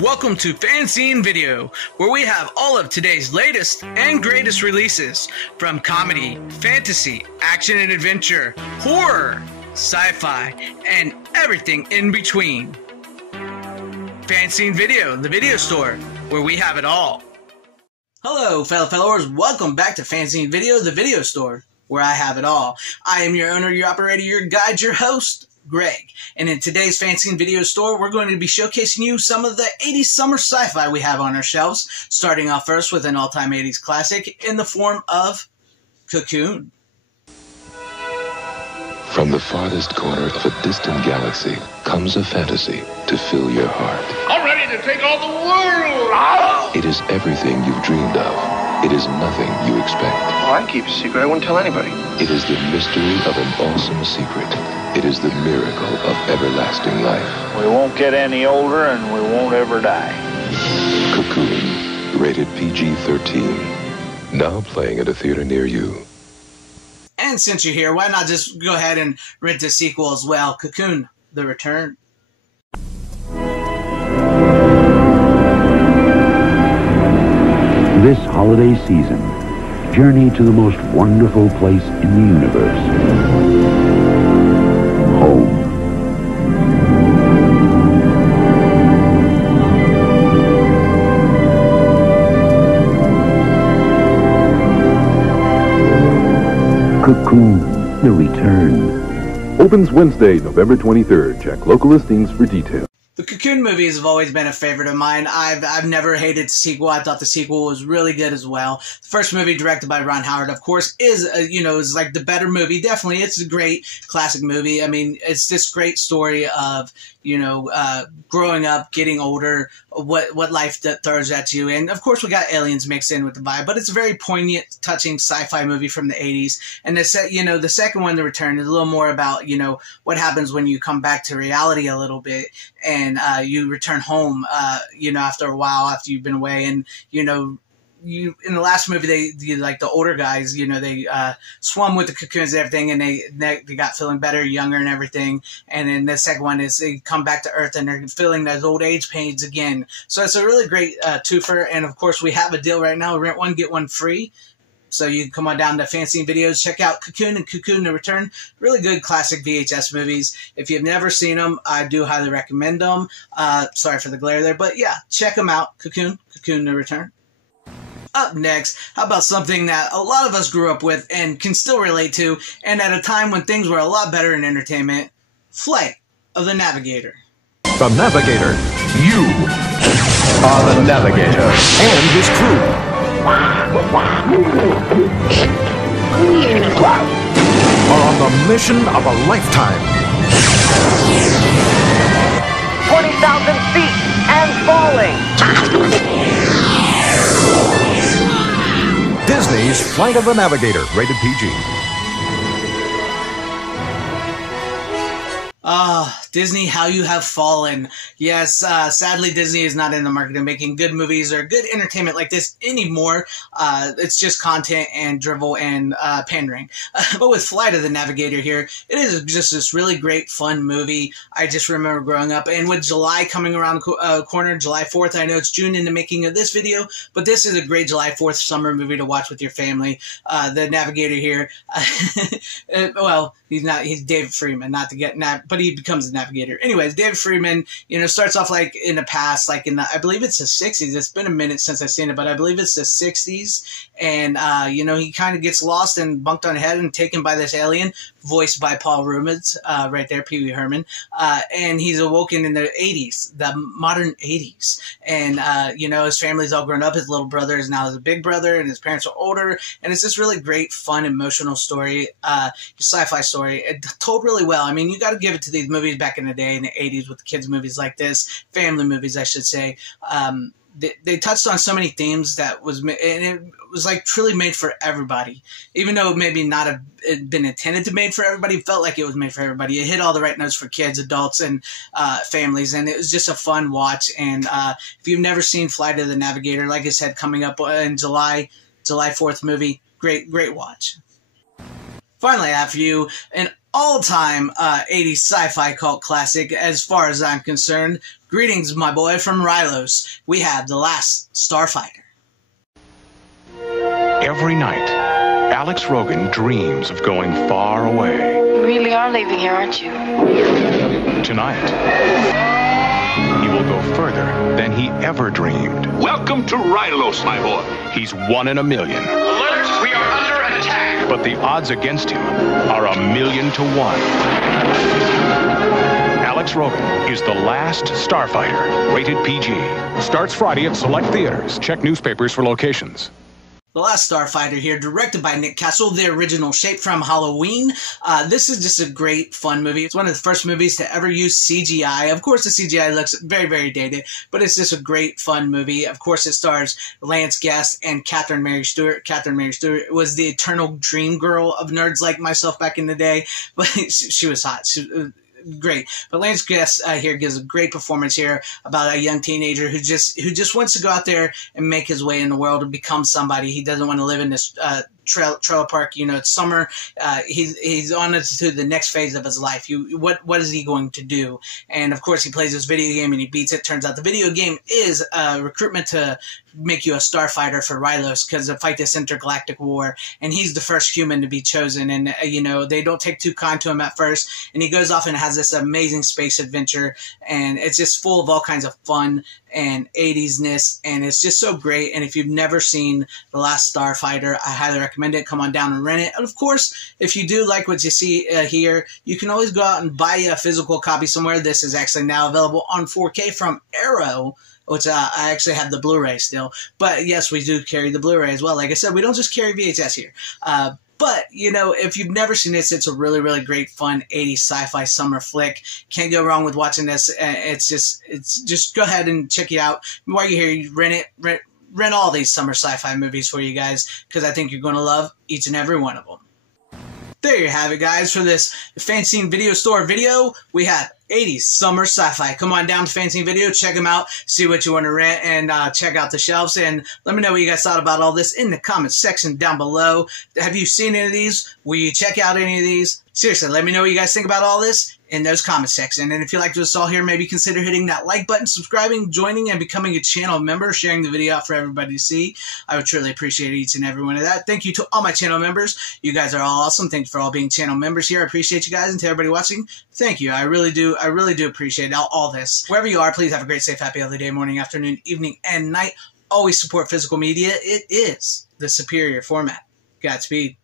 Welcome to FanZcene Video, where we have all of today's latest and greatest releases from comedy, fantasy, action and adventure, horror, sci-fi, and everything in between. FanZcene Video, the video store, where we have it all. Hello, fellow followers. Welcome back to FanZcene Video, the video store, where I have it all. I am your owner, your operator, your guide, your host, Greg. And in today's FanZcene Video store, we're going to be showcasing you some of the 80s summer sci-fi we have on our shelves, starting off first with an all-time 80s classic in the form of Cocoon. From the farthest corner of a distant galaxy comes a fantasy to fill your heart. I'm ready to take on the world! It is everything you've dreamed of. It is nothing you expect. Oh, I keep a secret. I won't tell anybody. It is the mystery of an awesome secret. It is the miracle of everlasting life. We won't get any older and we won't ever die. Cocoon, rated PG-13. Now playing at a theater near you. And since you're here, why not just go ahead and rent the sequel as well, Cocoon, The Return. This holiday season, journey to the most wonderful place in the universe. Home. Cocoon, The Return. Opens Wednesday, November 23rd. Check local listings for details. The Cocoon movies have always been a favorite of mine. I've never hated the sequel. I thought the sequel was really good as well. The first movie, directed by Ron Howard, of course, is is like the better movie. Definitely, it's a great classic movie. I mean, it's this great story of growing up, getting older, what life throws at you, and of course, we got aliens mixed in with the vibe. But it's a very poignant, touching sci-fi movie from the '80s. And the second one, The Return, is a little more about what happens when you come back to reality a little bit. And you return home, after a while, after you've been away, and you in the last movie, the older guys, they swum with the cocoons and everything, and they got feeling better, younger, and everything. And then the second one is they come back to Earth and they're feeling those old age pains again. So it's a really great twofer. And of course, we have a deal right now: rent one, get one free. So you can come on down to FanZcene Videos, check out Cocoon and Cocoon The Return. Really good classic VHS movies. If you've never seen them, I do highly recommend them. Sorry for the glare there, but yeah, check them out. Cocoon, Cocoon The Return. Up next, how about something that a lot of us grew up with and can still relate to, and at a time when things were a lot better in entertainment, Flight of the Navigator. The Navigator. You are the Navigator and his crew. Are on the mission of a lifetime. 20,000 feet and falling. Disney's Flight of the Navigator, rated PG. Disney, how you have fallen. Yes, sadly, Disney is not in the market of making good movies or good entertainment like this anymore. It's just content and drivel and pandering. But with Flight of the Navigator here, it is just this really great, fun movie. I just remember growing up, and with July coming around the corner, July 4th, I know it's June in the making of this video, but this is a great July 4th summer movie to watch with your family. The Navigator here, well, he's David Freeman, not to get but he becomes a navigator. Anyways, David Freeman, starts off like in the past, like in the, I believe it's the 60s. It's been a minute since I've seen it, but I believe it's the 60s. And, he kind of gets lost and bunked on the head and taken by this alien, voiced by Paul Rumens, right there, Pee Wee Herman. And he's awoken in the 80s, the modern 80s. And, his family's all grown up. His little brother is now his big brother, and his parents are older. And it's this really great, fun, emotional story, sci-fi story. It told really well. I mean, you got to give it to these movies back in the day in the 80s with kids movies like this, family movies, I should say. They touched on so many themes and it was like truly made for everybody. Even though it maybe not have been intended to be made for everybody, it felt like it was made for everybody. It hit all the right notes for kids, adults, and families, and it was just a fun watch. And if you've never seen Flight of the Navigator, like I said, coming up in July 4th movie, great watch. Finally, I have for you an all-time 80s sci-fi cult classic as far as I'm concerned. Greetings, my boy, from Rylos. We have The Last Starfighter. Every night, Alex Rogan dreams of going far away. You really are leaving here, aren't you? Tonight, he will go further than he ever dreamed. Welcome to Rylos, my boy. He's 1 in a million. Alert, we are under attack. But the odds against him are 1,000,000 to 1. Alex Rogan is The Last Starfighter, rated PG. Starts Friday at select theaters. Check newspapers for locations. The Last Starfighter here, directed by Nick Castle, the original Shape from Halloween. This is just a great, fun movie. It's one of the first movies to ever use CGI. Of course, the CGI looks very, very dated, but it's just a great, fun movie. Of course, it stars Lance Guest and Catherine Mary Stewart. Catherine Mary Stewart was the eternal dream girl of nerds like myself back in the day, but she was hot. Great. But Lance Guest here gives a great performance here about a young teenager who just wants to go out there and make his way in the world and become somebody. He doesn't want to live in this trailer park. You know, it's summer. He's on to the next phase of his life. What is he going to do? And of course, he plays this video game and he beats it. Turns out the video game is recruitment to make you a starfighter for Rylos because to fight this intergalactic war. And he's the first human to be chosen. And you know, they don't take too kind to him at first. And he goes off and has this amazing space adventure. And it's just full of all kinds of fun and 80s-ness, and it's just so great. And if you've never seen The Last Starfighter, I highly recommend it. Come on down and rent it. And of course, if you do like what you see here, you can always go out and buy a physical copy somewhere. This is actually now available on 4K from Arrow, which I actually have the Blu-ray still. But yes, we do carry the Blu-ray as well. Like I said, we don't just carry VHS here. But, you know, if you've never seen this, it's a really, really great, fun 80s sci-fi summer flick. Can't go wrong with watching this. It's just go ahead and check it out. While you're here, you rent all these summer sci-fi movies for you guys, because I think you're going to love each and every one of them. There you have it, guys. For this FanZcene Video Store video, we have 80s summer sci-fi. Come on down to FanZcene Video, check them out, see what you want to rent, and check out the shelves. And let me know what you guys thought about all this in the comments section down below. Have you seen any of these? Will you check out any of these? Seriously, let me know what you guys think about all this in those comment section. And if you liked what you saw here, maybe consider hitting that like button, subscribing, joining, and becoming a channel member, sharing the video out for everybody to see. I would truly appreciate each and every one of that. Thank you to all my channel members. You guys are all awesome. Thank you for all being channel members here. I appreciate you guys, and to everybody watching, thank you. I really do appreciate all this. Wherever you are, please have a great, safe, happy, healthy day, morning, afternoon, evening, and night. Always support physical media. It is the superior format. Godspeed.